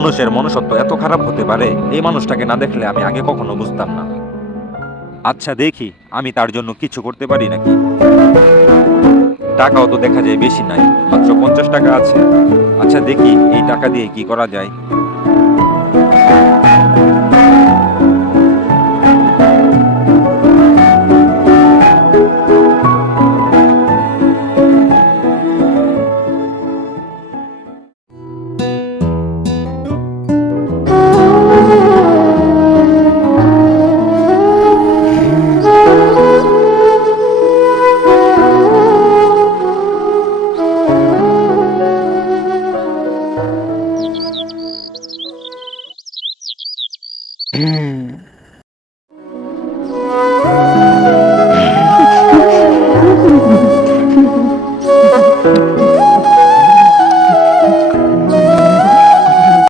মানুষের মনুষ্যত্ব এত খারাপ হতে পারে, এই মানুষটাকে না দেখলে আমি আগে কখনো বুঝতাম না। আচ্ছা দেখি, আমি তার জন্য কিছু করতে পারি নাকি। টাকাও তো দেখা যায় বেশি নাই, মাত্র 50 টাকা আছে। আচ্ছা দেখি এই টাকা দিয়ে কি করা যায়।